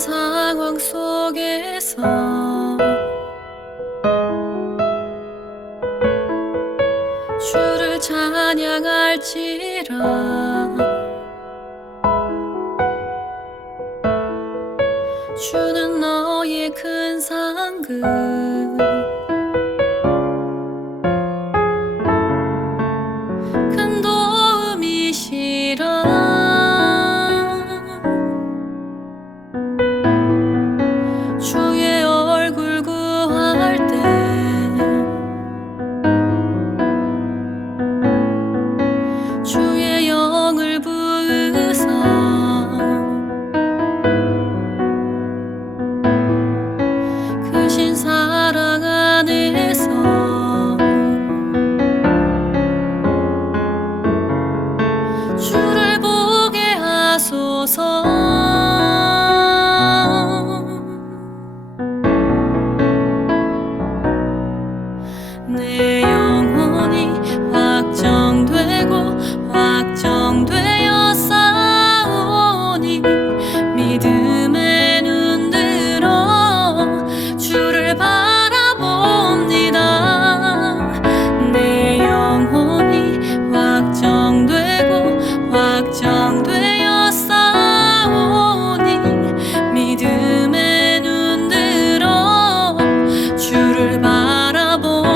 상황 속에서 주를 찬양할지라. 주는 너의 큰 상급, 큰 도움이시라. 주의 얼굴 구할 때 주의 영을 부으사 크신 사랑 안에서 주를 보게 하소서. 내 영혼이 확정되고 확정되어 싸우니 믿음의 눈 들어 주를 바라봅니다. 내 영혼이 확정되고 확정되어 싸우니 믿음의 눈 들어 주를 바라봅니다.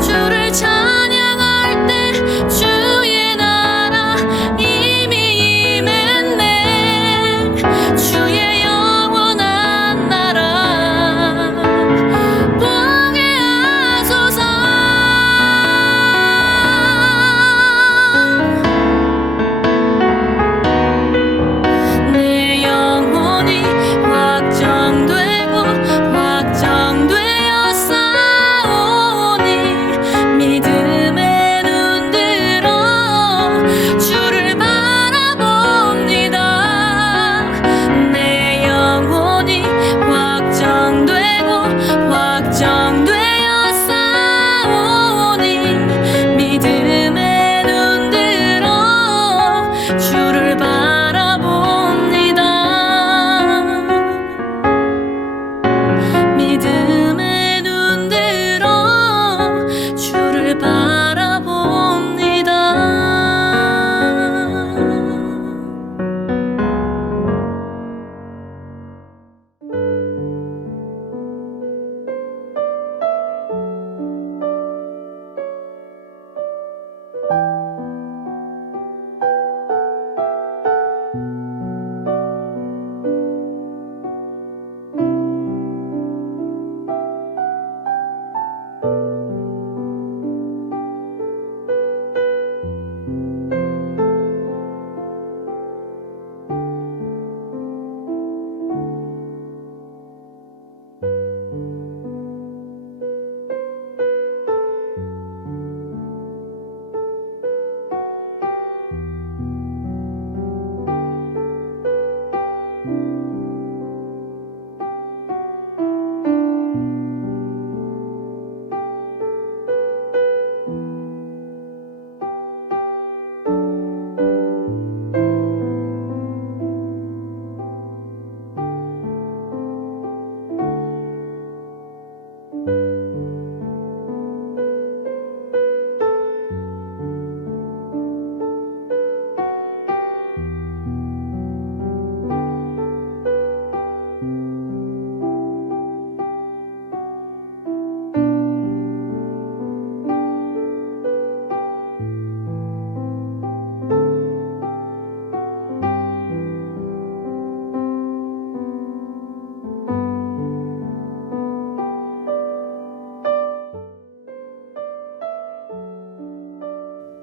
주를 찬양할 때 주의 나라 이미 임했네. 주의 영원한 나라 보게 하소서. 내 영혼이 확정되고 확정되어 싸우니 믿음의 눈 들어 주를 바라봅니다. 내 영혼이 확정되고 확정되어 싸우니 믿음의 눈 들어 주를 바라봅니다. 믿음의 눈 들어 주를 바라봅니다.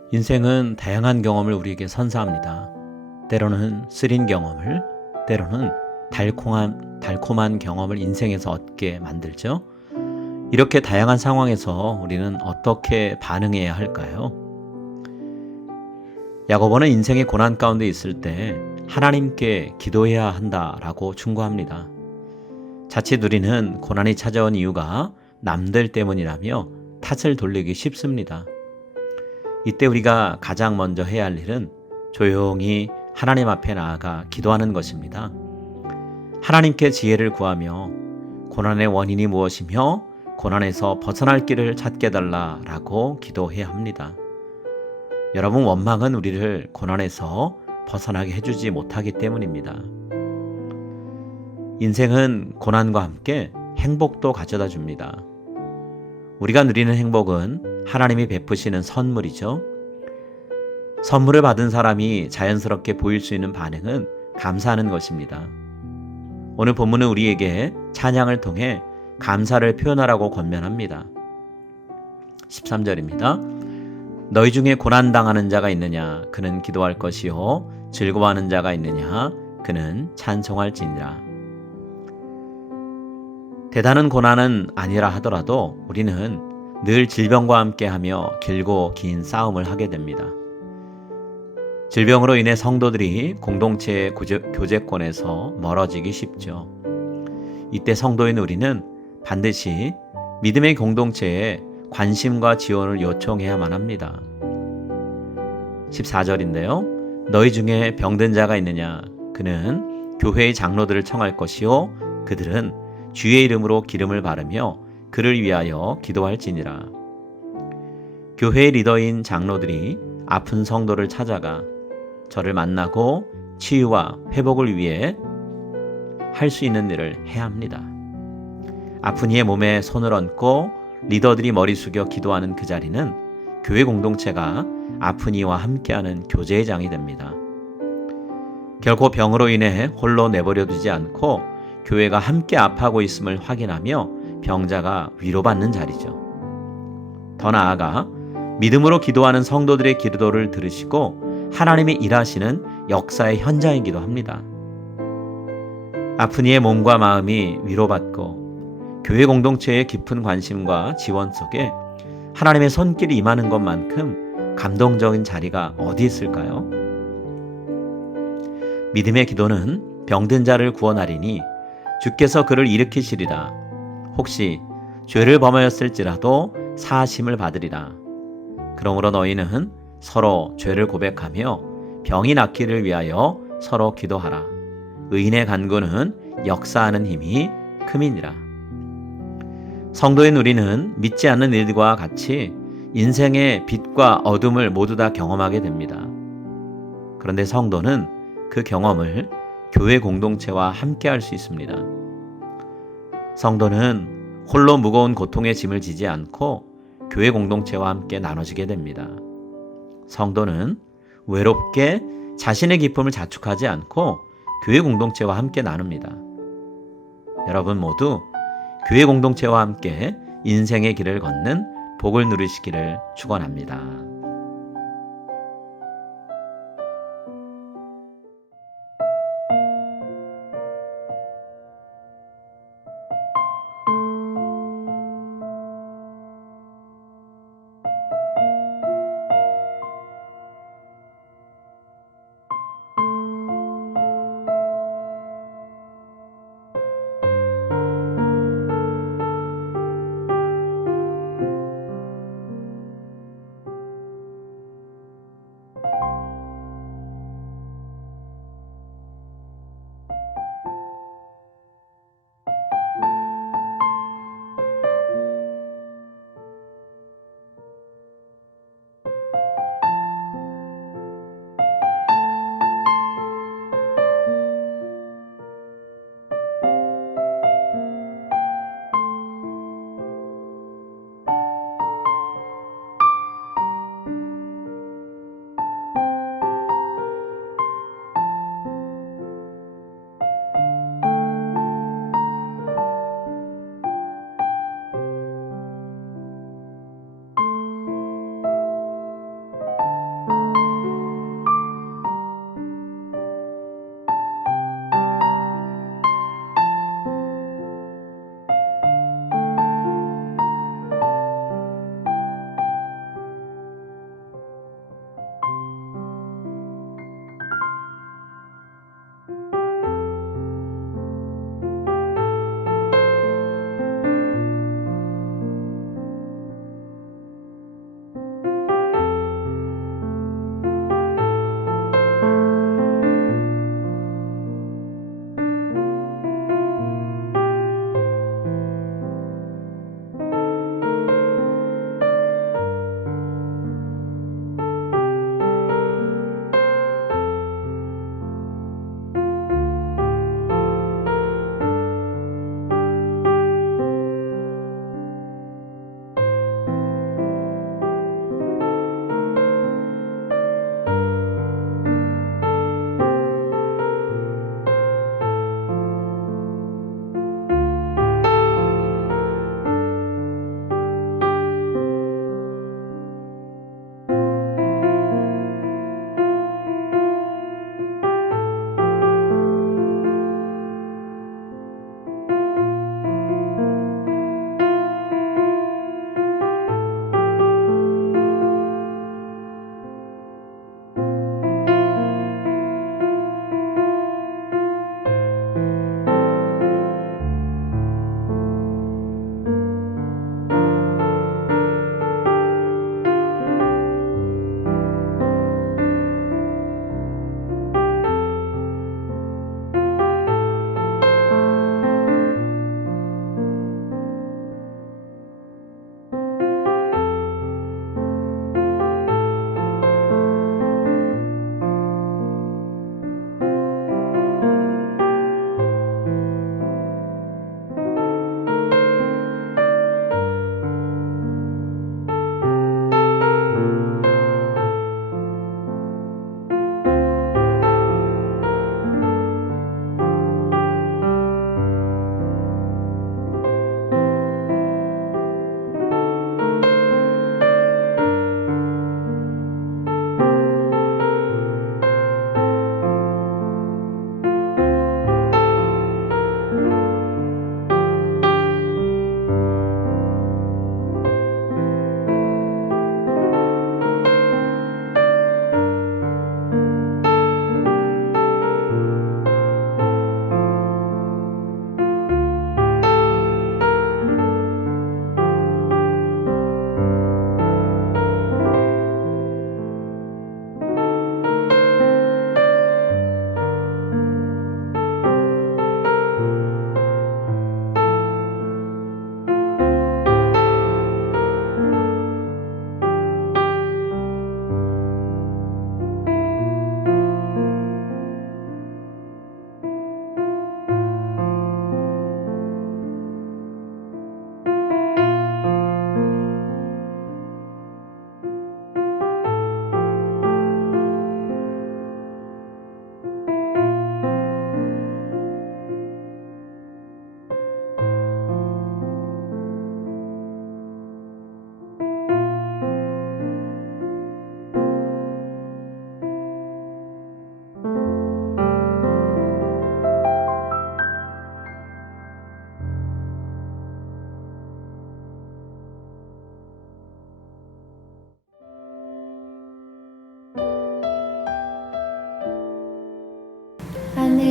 인생은 다양한 경험을 우리에게 선사합니다. 때로는 쓰린 경험을, 때로는 달콤한 경험을 인생에서 얻게 만들죠. 이렇게 다양한 상황에서 우리는 어떻게 반응해야 할까요? 야고보는 인생의 고난 가운데 있을 때 하나님께 기도해야 한다라고 충고합니다. 자칫 우리는 고난이 찾아온 이유가 남들 때문이라며 탓을 돌리기 쉽습니다. 이때 우리가 가장 먼저 해야 할 일은 조용히 하나님 앞에 나아가 기도하는 것입니다. 하나님께 지혜를 구하며 고난의 원인이 무엇이며 고난에서 벗어날 길을 찾게 달라라고 기도해야 합니다. 여러분, 원망은 우리를 고난에서 벗어나게 해주지 못하기 때문입니다. 인생은 고난과 함께 행복도 가져다 줍니다. 우리가 누리는 행복은 하나님이 베푸시는 선물이죠. 선물을 받은 사람이 자연스럽게 보일 수 있는 반응은 감사하는 것입니다. 오늘 본문은 우리에게 찬양을 통해 감사를 표현하라고 권면합니다. 13절입니다. 너희 중에 고난당하는 자가 있느냐? 그는 기도할 것이요. 즐거워하는 자가 있느냐? 그는 찬송할지니라. 대단한 고난은 아니라 하더라도 우리는 늘 질병과 함께하며 길고 긴 싸움을 하게 됩니다. 질병으로 인해 성도들이 공동체의 교제권에서 멀어지기 쉽죠. 이때 성도인 우리는 반드시 믿음의 공동체에 관심과 지원을 요청해야만 합니다. 14절인데요. 너희 중에 병든 자가 있느냐? 그는 교회의 장로들을 청할 것이요. 그들은 주의 이름으로 기름을 바르며 그를 위하여 기도할지니라. 교회의 리더인 장로들이 아픈 성도를 찾아가 저를 만나고 치유와 회복을 위해 할 수 있는 일을 해야 합니다. 아픈 이의 몸에 손을 얹고 리더들이 머리 숙여 기도하는 그 자리는 교회 공동체가 아픈 이와 함께하는 교제의 장이 됩니다. 결코 병으로 인해 홀로 내버려 두지 않고 교회가 함께 아파하고 있음을 확인하며 병자가 위로받는 자리죠. 더 나아가 믿음으로 기도하는 성도들의 기도를 들으시고 하나님이 일하시는 역사의 현장이기도 합니다. 아픈 이의 몸과 마음이 위로받고 교회 공동체의 깊은 관심과 지원 속에 하나님의 손길이 임하는 것만큼 감동적인 자리가 어디 있을까요? 믿음의 기도는 병든 자를 구원하리니 주께서 그를 일으키시리라. 혹시 죄를 범하였을지라도 사하심을 받으리라. 그러므로 너희는 서로 죄를 고백하며 병이 낫기를 위하여 서로 기도하라. 의인의 간구는 역사하는 힘이 큼이니라. 성도인 우리는 믿지 않는 일과 같이 인생의 빛과 어둠을 모두 다 경험하게 됩니다. 그런데 성도는 그 경험을 교회 공동체와 함께 할 수 있습니다. 성도는 홀로 무거운 고통의 짐을 지지 않고 교회 공동체와 함께 나눠지게 됩니다. 성도는 외롭게 자신의 기쁨을 자축하지 않고 교회 공동체와 함께 나눕니다. 여러분 모두 교회 공동체와 함께 인생의 길을 걷는 복을 누리시기를 축원합니다.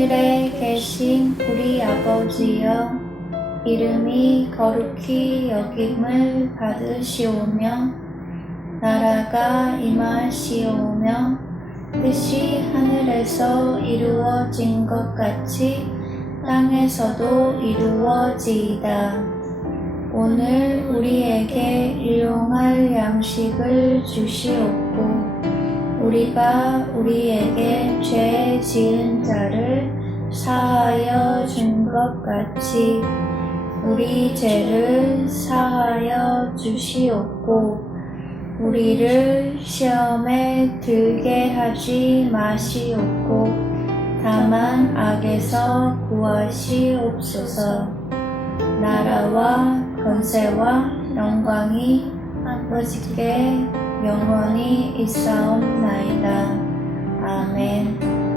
하늘에 계신 우리 아버지여, 이름이 거룩히 여김을 받으시오며 나라가 임하시오며 뜻이 하늘에서 이루어진 것 같이 땅에서도 이루어지이다. 오늘 우리에게 일용할 양식을 주시옵고 우리가 우리에게 죄 지은 자를 사하여 준 것 같이 우리 죄를 사하여 주시옵고 우리를 시험에 들게 하지 마시옵고 다만 악에서 구하시옵소서. 나라와 권세와 영광이 아버지께 영원히 있사옵나이다. 아멘.